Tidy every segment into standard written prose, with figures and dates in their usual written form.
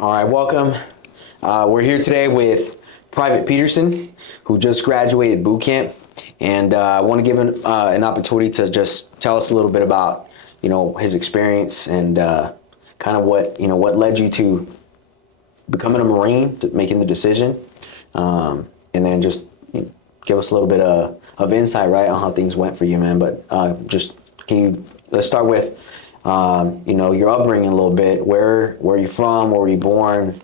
All right, welcome. We're here today with Private Peterson, who just graduated boot camp, and I want to give an opportunity to just tell us a little bit about, his experience and kind of what led you to becoming a Marine, to making the decision, and then just give us a little bit of insight, right, on how things went for you, man. But let's start with, your upbringing a little bit. Where are you from? Where were you born?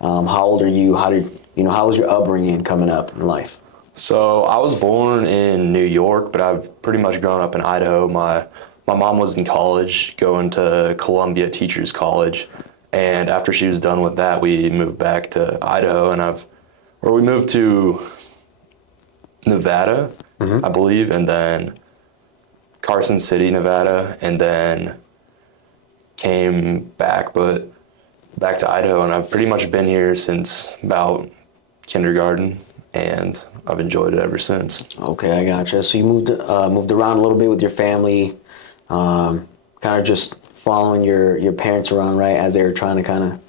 How old are you? How was your upbringing coming up in life? So I was born in New York, but I've pretty much grown up in Idaho. My mom was in college, going to Columbia Teachers College, and after she was done with that, we moved back to Idaho, and we moved to Nevada, I believe, and then Carson City, Nevada, and then came back to Idaho, and I've pretty much been here since about kindergarten, and I've enjoyed it ever since. Okay, I gotcha. So you moved around a little bit with your family, kind of just following your parents around, right, as they were trying to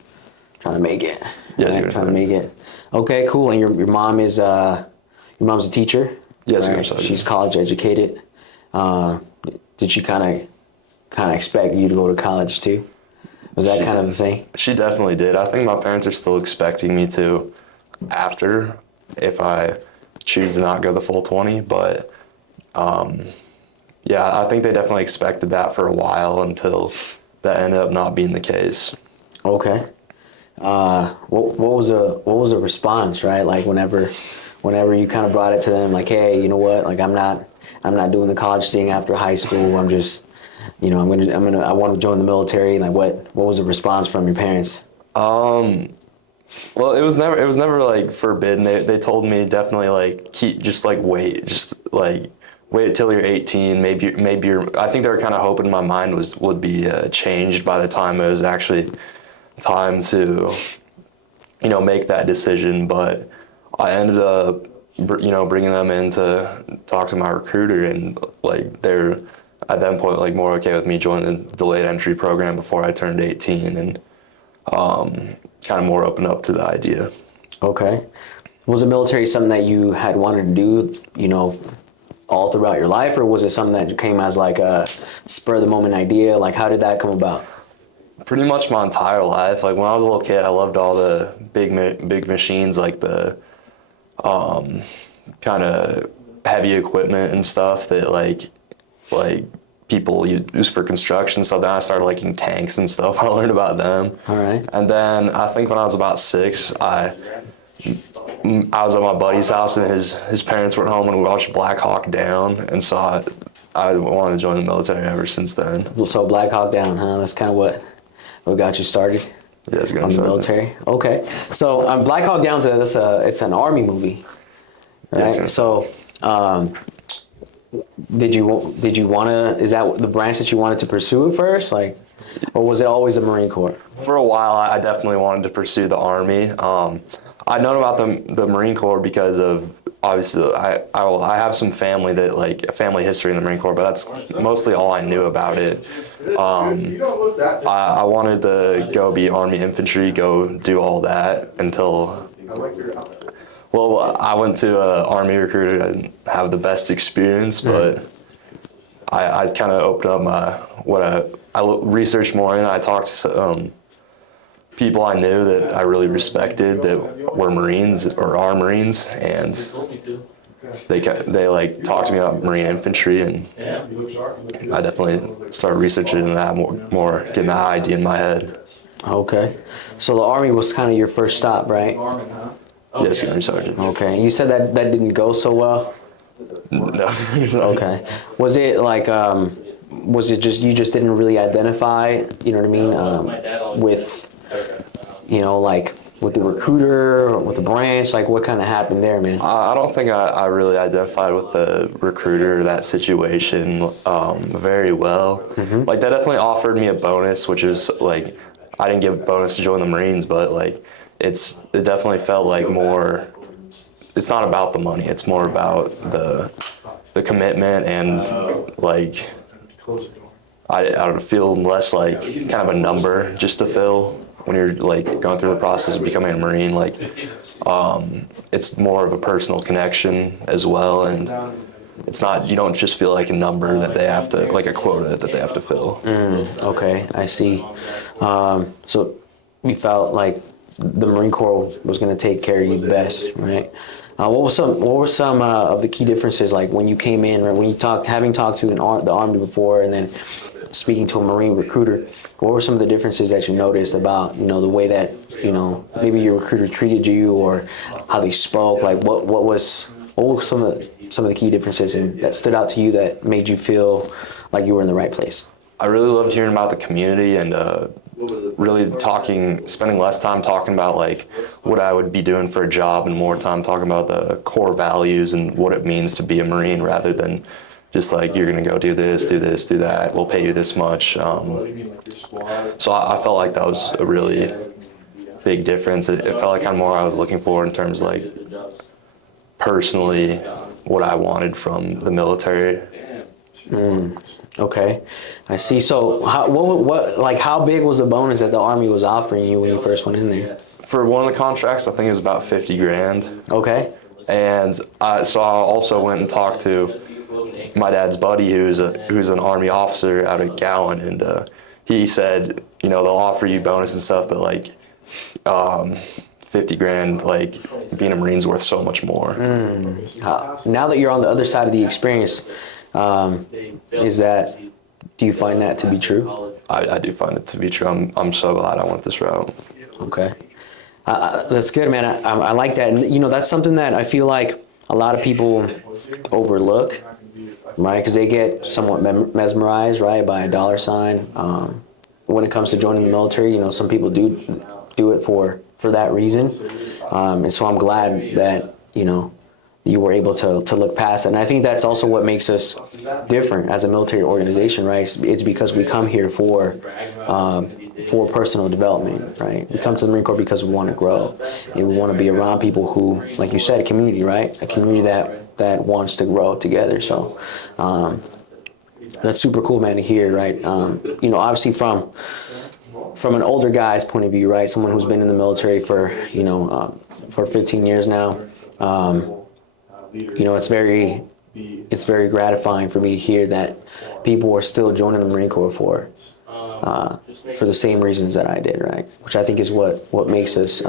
make it. Yes, right? Trying to make it. Okay, cool. And your mom is your mom's a teacher. Yes, right? She's college educated. Did she kind of expect you to go to college too? Was that kind of the thing? She definitely did. I think my parents are still expecting me to after, if I choose to not go the full 20. But yeah, I think they definitely expected that for a while until that ended up not being the case. Okay. What was a response, right? Like whenever you kind of brought it to them, like, hey, you know what? Like I'm not doing the college thing after high school. I'm just, I want to join the military. Like what was the response from your parents? Well, it was never like forbidden. They told me definitely like wait till you're 18. Maybe you're. I think they were kind of hoping my mind would be changed by the time it was actually time to, make that decision. But I ended up, bringing them in to talk to my recruiter, and like they're at that point like more okay with me joining the delayed entry program before I turned 18, and kind of more open up to the idea. Okay. Was the military something that you had wanted to do, all throughout your life, or was it something that came as like a spur of the moment idea? Like how did that come about? Pretty much my entire life. Like when I was a little kid, I loved all the big machines, like the kind of heavy equipment and stuff that like people use for construction. So then I started liking tanks and stuff. I learned about them. All right. And then I think when I was about 6, I was at my buddy's house, and his parents weren't home, and we watched Black Hawk Down, and so I wanted to join the military ever since then. So Black Hawk Down, huh? That's kind of what got you started. Yeah, it's on the military. Okay. So Black Hawk Down, it's an Army movie, right? Yes, so did you want to? Is that the branch that you wanted to pursue at first, like, or was it always the Marine Corps? For a while, I definitely wanted to pursue the Army. I'd known about the Marine Corps because of, obviously, I have some family that, like, a family history in the Marine Corps, but that's mostly all I knew about it. I wanted to go be Army infantry, go do all that until, well, I went to an Army recruiter and have the best experience, but I kind of opened up I researched more, and I talked to people I knew that I really respected that were Marines or are Marines, and they like talked to me about Marine infantry, and I definitely started researching that more, getting that idea in my head. Okay. So the Army was kind of your first stop, right? Yes, Senior Sergeant. Okay. You said that didn't go so well? No. Okay. Was it like, was it just, you just didn't really identify, you know what I mean, with, like with the recruiter or with the branch? Like what kind of happened there, man? I don't think I really identified with the recruiter, that situation, very well. Like, they definitely offered me a bonus, which is like, I didn't give a bonus to join the Marines, but like, it definitely felt like more, it's not about the money, it's more about the commitment, and like, I would feel less like kind of a number just to fill. when you're like going through the process of becoming a Marine, like it's more of a personal connection as well, and it's not, you don't just feel like a number that they have to, like a quota that they have to fill. Okay, I see. So you felt like the Marine Corps was going to take care of you the best, right? What were some of the key differences, like when you came in, or when you having talked to the Army before, and then speaking to a Marine recruiter? What were some of the differences that you noticed about, the way that, maybe your recruiter treated you, or how they spoke? Like what were some of the key differences that stood out to you that made you feel like you were in the right place? I really loved hearing about the community, and really spending less time talking about like what I would be doing for a job, and more time talking about the core values and what it means to be a Marine, rather than just like, you're gonna go do this, do that, we'll pay you this much. So I felt like that was a really big difference. It felt like kind of more I was looking for in terms of like personally what I wanted from the military. Okay, I see. So how big was the bonus that the Army was offering you when you first went in there? For one of the contracts, I think it was about 50 grand. Okay. And so I also went and talked to my dad's buddy, who's an Army officer out of Gowan, and he said, they'll offer you bonus and stuff, but like 50 grand, like being a Marine's worth so much more. Now that you're on the other side of the experience, do you find that to be true? I do find it to be true. I'm so glad I went this route. Okay. That's good, man. I like that. And, that's something that I feel like a lot of people overlook, right? Because they get somewhat mesmerized, right, by a dollar sign. When it comes to joining the military, some people do it for that reason. And so I'm glad that, you were able to look past that. And I think that's also what makes us different as a military organization, right? It's because we come here for personal development, right? We come to the Marine Corps because we want to grow, and we want to be around people who, like you said, a community, right? A community that wants to grow together. So that's super cool, man, to hear, right? Obviously from an older guy's point of view, right? Someone who's been in the military for 15 years now. It's very gratifying for me to hear that people are still joining the Marine Corps for the same reasons that I did, right? Which I think is what makes us,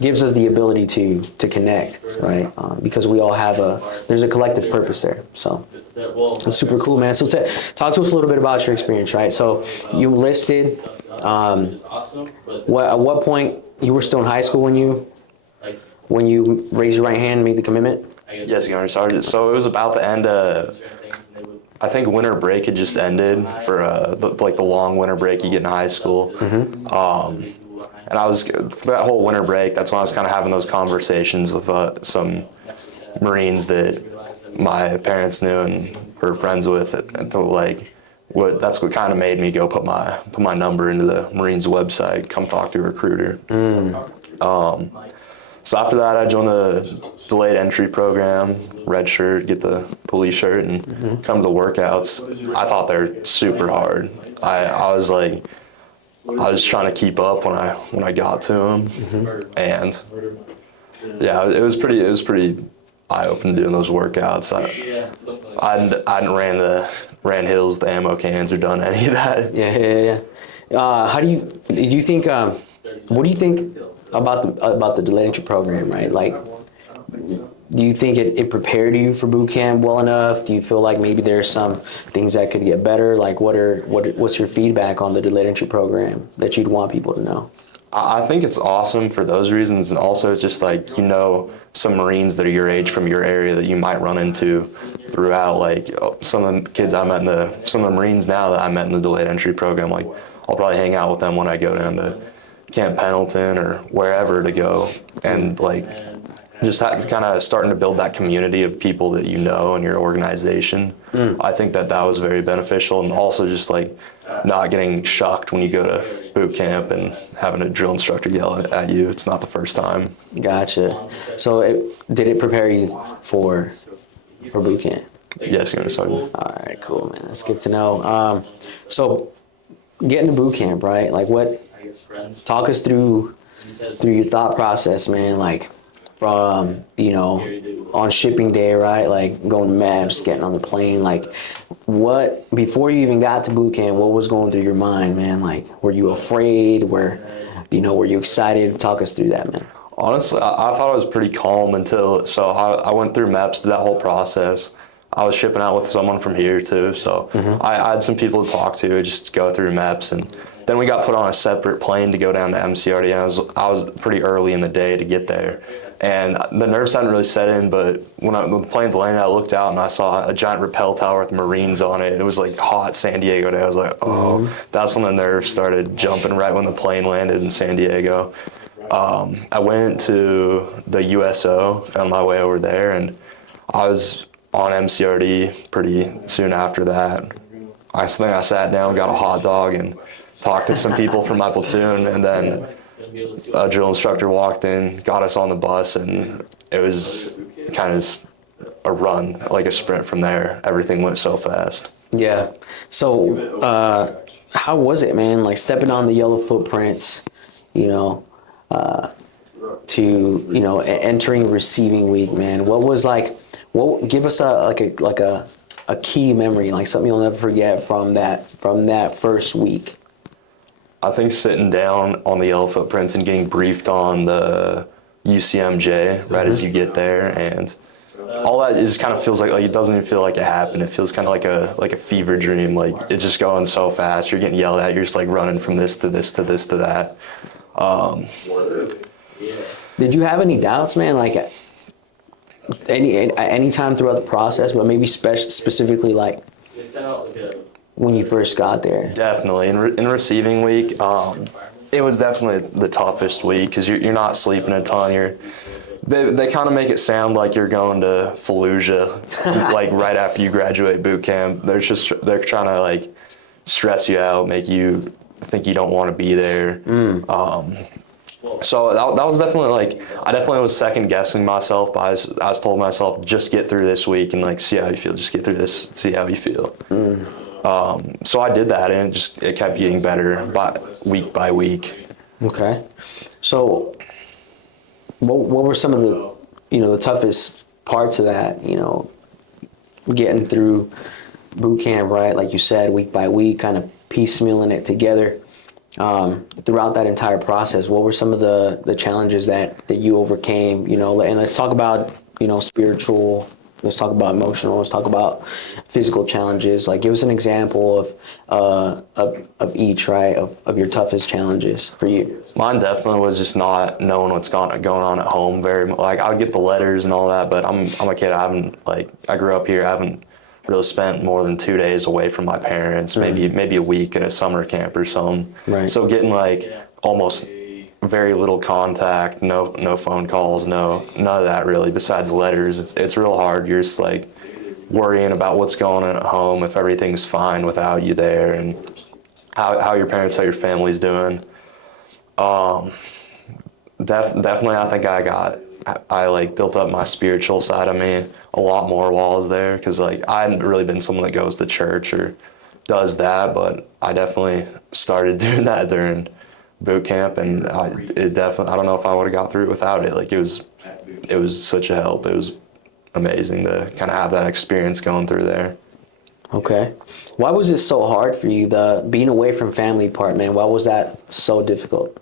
gives us the ability to connect, right? Because we all there's a collective purpose there. So it's super cool, man. So talk to us a little bit about your experience, right? So you enlisted. At what point, you were still in high school when you raised your right hand and made the commitment? Yes, Gunner Sergeant. So it was about the end of, I think winter break had just ended for the long winter break you get in high school. And I was, for that whole winter break, that's when I was kind of having those conversations with some Marines that my parents knew and were friends with. That's what kind of made me go put my number into the Marines website, come talk to a recruiter. So after that, I joined the delayed entry program, red shirt, get the police shirt, and come to the workouts. I thought they're super hard. I was trying to keep up when I got to them, and yeah, it was pretty eye-opening doing those workouts. I hadn't ran hills, the ammo cans, or done any of that. Yeah. How do you think? What do you think about the delayed entry program, right? Like, do you think it prepared you for boot camp well enough? Do you feel like maybe there's some things that could get better? Like, what's your feedback on the delayed entry program that you'd want people to know? I think it's awesome for those reasons, and also just like, some Marines that are your age from your area that you might run into throughout. Like some of the kids I met some of the Marines now that I met in the delayed entry program, like I'll probably hang out with them when I go down to Camp Pendleton or wherever to go, and like just kind of starting to build that community of people that in your organization. I think that was very beneficial, and also just like not getting shocked when you go to boot camp and having a drill instructor yell at you. It's not the first time. Gotcha. So did it prepare you for boot camp? Yes, you're Sergeant. All right, cool, man. That's good to know. So getting to boot camp, right? Like talk us through your thought process, man. Like from on shipping day, right? Like going to maps, getting on the plane. Like what before you even got to boot camp, what was going through your mind, man? Like were you afraid? Were you excited? Talk us through that, man. Honestly, I thought I was pretty calm until, so I went through MEPS, that whole process. I was shipping out with someone from here too, so I had some people to talk to, just go through MEPS, and then we got put on a separate plane to go down to MCRD. I was pretty early in the day to get there, and the nerves hadn't really set in, but when the plane's landed, I looked out and I saw a giant rappel tower with Marines on it. It was like hot San Diego day. I was like, oh, that's when the nerves started jumping, right when the plane landed in San Diego. I went to the USO, found my way over there, and I was on MCRD pretty soon after that. I think I sat down, got a hot dog, and talked to some people from my platoon, and then a drill instructor walked in, got us on the bus, and it was kind of a run, like a sprint from there. Everything went so fast. Yeah. So how was it, man? Like stepping on the yellow footprints, to entering receiving week, man. What was like? Give us a key memory, like something you'll never forget from that first week. I think sitting down on the yellow footprints and getting briefed on the UCMJ right as you get there, and all that is kind of feels like it doesn't even feel like it happened. It feels kind of like a fever dream. Like it's just going so fast. You're getting yelled at. You're just like running from this to this to this to that. Did you have any doubts, man? Like any time throughout the process, but maybe specifically like when you first got there? Definitely in receiving week, it was definitely the toughest week because you're not sleeping a ton. They kind of make it sound like you're going to Fallujah, like right after you graduate boot camp. They're trying to like stress you out, make you think you don't want to be there. So that was definitely like, I definitely was second guessing myself, but I was told myself, just get through this week and like see how you feel. Just get through this, see how you feel. So I did that, and it kept getting better week by week. Okay. So what were some of the toughest parts of that, getting through boot camp, right? Like you said, week by week, kind of piecemealing it together. Throughout that entire process, what were some of the challenges that you overcame, and let's talk about, spiritual, let's talk about emotional, let's talk about physical challenges. Like give us an example of each, right, of your toughest challenges for you. Mine definitely was just not knowing what's going on at home. I would get the letters and all that, but I'm a kid. I grew up here. I haven't really spent more than 2 days away from my parents, maybe a week at a summer camp or something. Right. So getting like almost very little contact, no phone calls, none of that really, besides letters. It's real hard. You're just like worrying about what's going on at home, if everything's fine without you there, and how your parents, how your family's doing. Definitely I think I like built up my spiritual side of me a lot more while I was there, because like I hadn't really been someone that goes to church or does that, but I definitely started doing that during boot camp, and I don't know if I would have got through it without it. Like it was such a help. It was amazing to kind of have that experience going through there. Okay. Why was it so hard for you, the being away from family part, man? Why was that so difficult?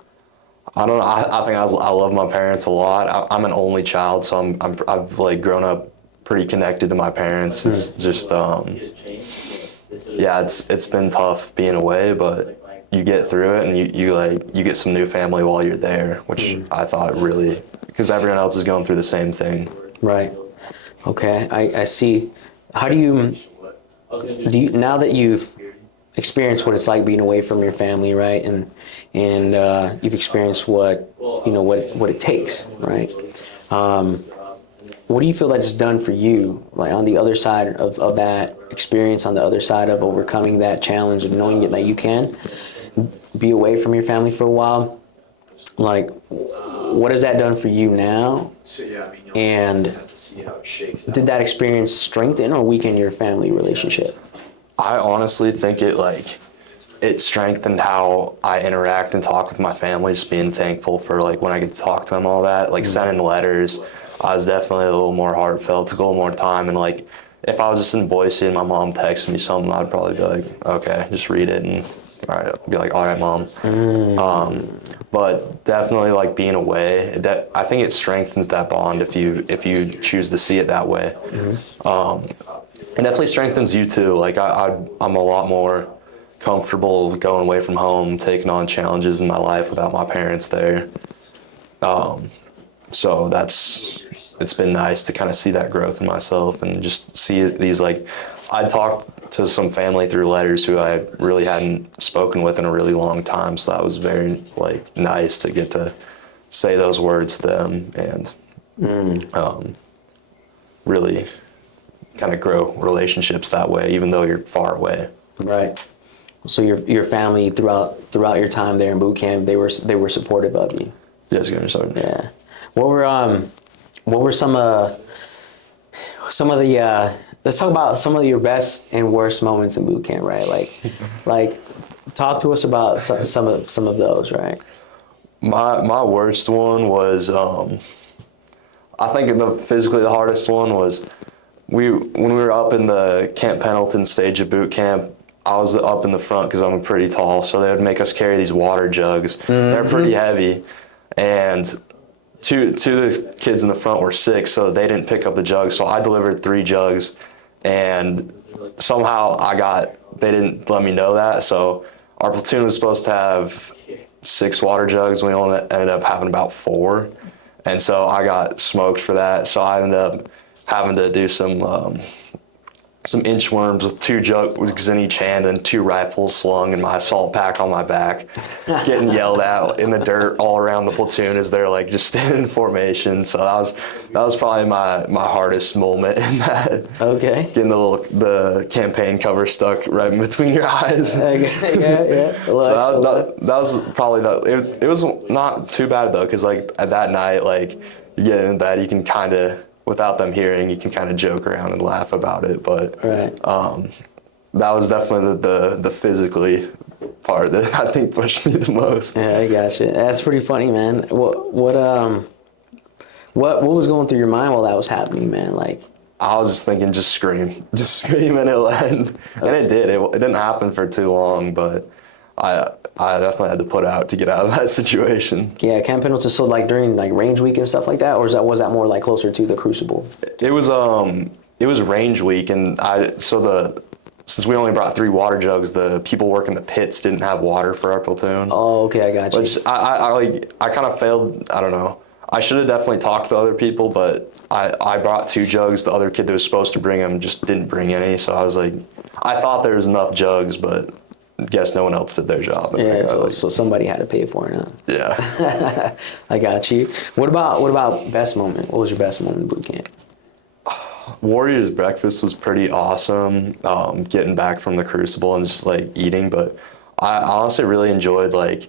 I don't know. I think I love my parents a lot. I'm an only child, so I've like grown up pretty connected to my parents. It's just it's been tough being away, but you get through it, and you get some new family while you're there, which I thought really, because everyone else is going through the same thing. Right. Okay. I see. How do you now that you've experienced what it's like being away from your family, right? And you've experienced what it takes, right? What do you feel that's done for you, like on the other side of that experience, on the other side of overcoming that challenge and knowing that you can be away from your family for a while? Like, what has that done for you now? And did that experience strengthen or weaken your family relationship? I honestly think it like it strengthened how I interact and talk with my family, just being thankful for like when I get to talk to them, all that, like sending letters. I was definitely a little more heartfelt, took a little more time, and like if I was just in Boise and my mom texted me something, I'd probably be like, okay, just read it, and all right, I'd be like, all right, mom. But definitely like being away, that I think it strengthens that bond if you choose to see it that way. It definitely strengthens you too. Like I'm a lot more comfortable going away from home, taking on challenges in my life without my parents there. So it's been nice to kind of see that growth in myself and just see these, like, I talked to some family through letters who I really hadn't spoken with in a really long time. So that was very like nice to get to say those words to them and really kind of grow relationships that way, even though you're far away. Right. So your family throughout your time there in boot camp, they were supportive of you. Yes, sorry. Yeah. What were some of the let's talk about some of your best and worst moments in boot camp, right? Like talk to us about some of those, right? My worst one was I think physically the hardest one was when we were up in the Camp Pendleton stage of boot camp. I was up in the front because I'm pretty tall, so they would make us carry these water jugs. They're pretty heavy, and two of the kids in the front were sick, so they didn't pick up the jugs. So I delivered 3 jugs, and somehow they didn't let me know that. So our platoon was supposed to have 6 water jugs. We only ended up having about 4, and so I got smoked for that. So I ended up having to do some inchworms with 2 jugs in each hand and 2 rifles slung and my assault pack on my back, getting yelled at in the dirt all around the platoon as they're like just standing in formation. So that was probably my hardest moment in that. Okay. Getting the campaign cover stuck right in between your eyes. Yeah. So that was probably it was not too bad though, because like at that night, like you get in bed, you can kind of, without them hearing, you can kind of joke around and laugh about it. But right. That was definitely the physically part that I think pushed me the most. Yeah, I gotcha. That's pretty funny, man. What was going through your mind while that was happening, man? Like, I was just thinking, just scream and it'll end. And it did. It didn't happen for too long, but I definitely had to put out to get out of that situation. Yeah, Camp Pendleton. So like during like range week and stuff like that, or was that more like closer to the Crucible? It was range week, and since we only brought 3 water jugs, the people working the pits didn't have water for our platoon. Oh, okay, I got you. Which I kind of failed. I don't know. I should have definitely talked to other people, but I brought 2 jugs. The other kid that was supposed to bring them just didn't bring any. So I was like, I thought there was enough jugs, but I guess no one else did their job. Yeah, so somebody had to pay for it, huh? Yeah. I got you. What about best moment? What was your best moment in boot camp? Warriors breakfast was pretty awesome. Getting back from the Crucible and just like eating, but I honestly really enjoyed like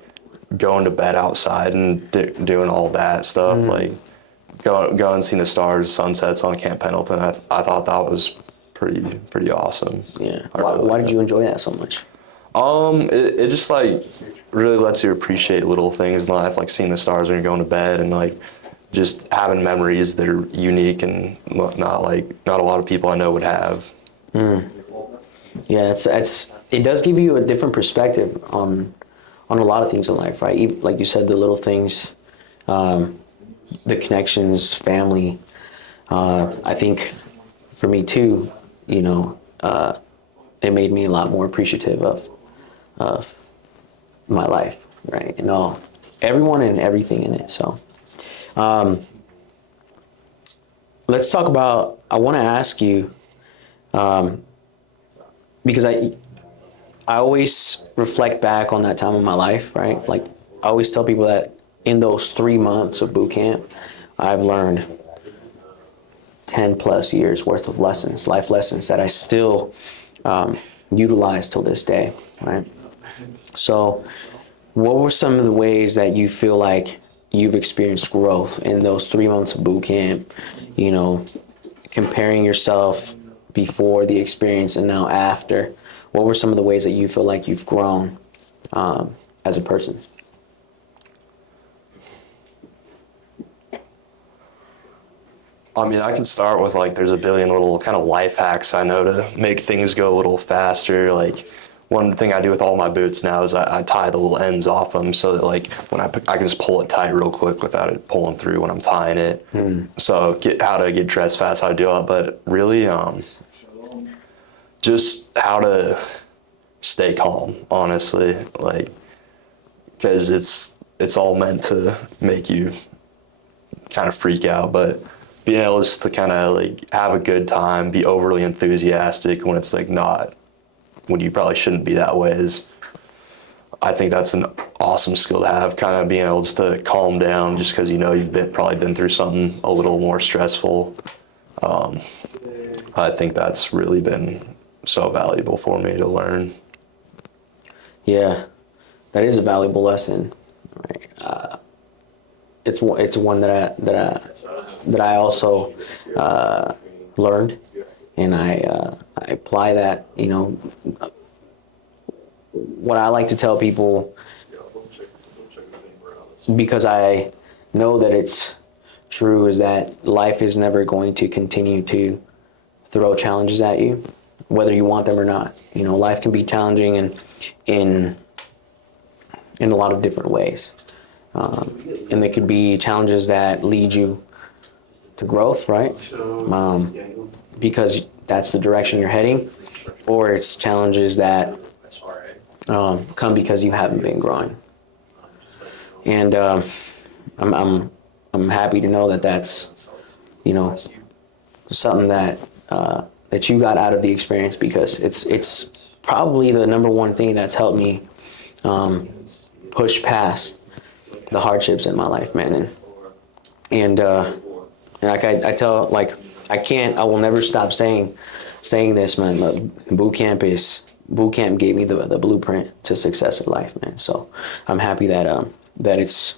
going to bed outside and doing all that stuff. Like going and seeing the stars, sunsets on Camp Pendleton. I thought that was pretty awesome. Yeah. Why did you enjoy that so much? It just like really lets you appreciate little things in life, like seeing the stars when you're going to bed and like just having memories that are unique and not a lot of people I know would have. Yeah, it does give you a different perspective on a lot of things in life, right? Even, like you said, the little things, the connections, family. I think for me too, it made me a lot more appreciative of my life, right? And everyone and everything in it. So let's talk about, I want to ask you, because I always reflect back on that time in my life, right? Like I always tell people that in those 3 months of boot camp, I've learned 10 plus years worth of lessons, life lessons that I still utilize till this day, right? So what were some of the ways that you feel like you've experienced growth in those 3 months of boot camp, comparing yourself before the experience and now after? what were some of the ways that you feel like you've grown as a person? I mean, I can start with like there's a billion little kind of life hacks I know to make things go a little faster. Like one thing I do with all my boots now is I tie the little ends off them so that like when I can just pull it tight real quick without it pulling through when I'm tying it. So how to get dressed fast, how to do that, but really just how to stay calm, honestly, like because it's all meant to make you kind of freak out, but being able just to kind of like have a good time, be overly enthusiastic when it's like not, when you probably shouldn't be that way is, I think that's an awesome skill to have, kind of being able just to calm down just because you know you've probably been through something a little more stressful. I think that's really been so valuable for me to learn. Yeah, that is a valuable lesson. Right? It's one that I also learned, and I apply that. You know, what I like to tell people, because I know that it's true, is that life is never going to continue to throw challenges at you, whether you want them or not. You know, life can be challenging in a lot of different ways. And there could be challenges that lead you to growth, right? Because that's the direction you're heading, or it's challenges that come because you haven't been growing. And I'm happy to know that that's, you know, something that that you got out of the experience, because it's probably the number one thing that's helped me push past the hardships in my life, man. And like I tell, like I will never stop saying this, man. Boot camp gave me the blueprint to success in life, man. So I'm happy that it's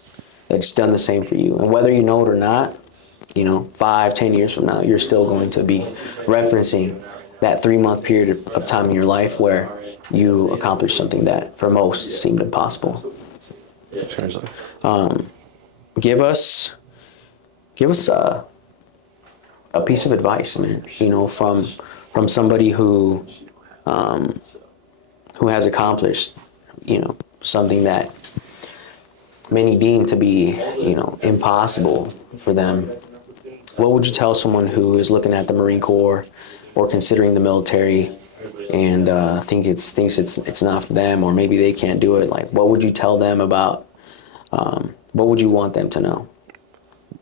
done the same for you. And whether you know it or not, you know, 5-10 years from now, you're still going to be referencing that 3-month period of time in your life where you accomplished something that for most seemed impossible. Give us a piece of advice, man. You know, from somebody who has accomplished, you know, something that many deem to be, you know, impossible for them. What would you tell someone who is looking at the Marine Corps or considering the military and thinks it's not for them, or maybe they can't do it? Like, what would you tell them about? What would you want them to know?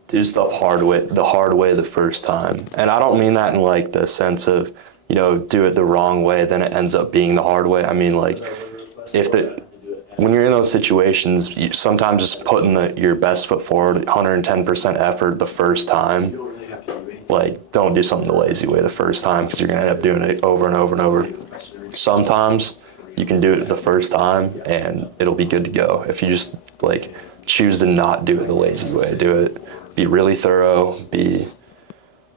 Do stuff the hard way the first time. And I don't mean that in like the sense of, you know, do it the wrong way, then it ends up being the hard way. I mean, like, when you're in those situations, you sometimes just putting your best foot forward, 110% effort the first time. Like, don't do something the lazy way the first time, because you're going to end up doing it over and over and over. Sometimes you can do it the first time and it'll be good to go. If you just like choose to not do it the lazy way, be really thorough,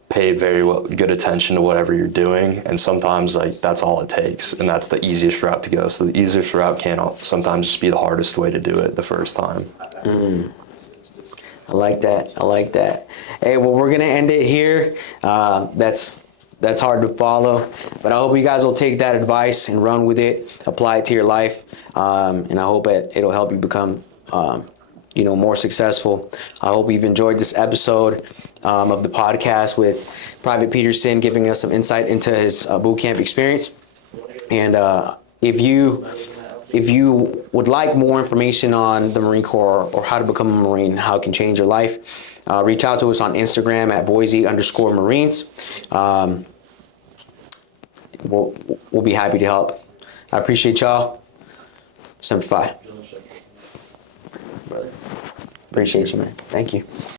pay very good attention to whatever you're doing. And sometimes like that's all it takes, and that's the easiest route to go. So the easiest route can sometimes just be the hardest way to do it the first time. I like that. Hey, well, we're gonna end it here. That's hard to follow, but I hope you guys will take that advice and run with it, apply it to your life, and I hope it'll help you become you know, more successful. I hope you've enjoyed this episode of the podcast with Private Peterson, giving us some insight into his boot camp experience. And if you would like more information on the Marine Corps or how to become a Marine, how it can change your life, reach out to us on Instagram at Boise_Marines. We'll be happy to help. I appreciate y'all. Semper Fi. Appreciate you, man. Thank you.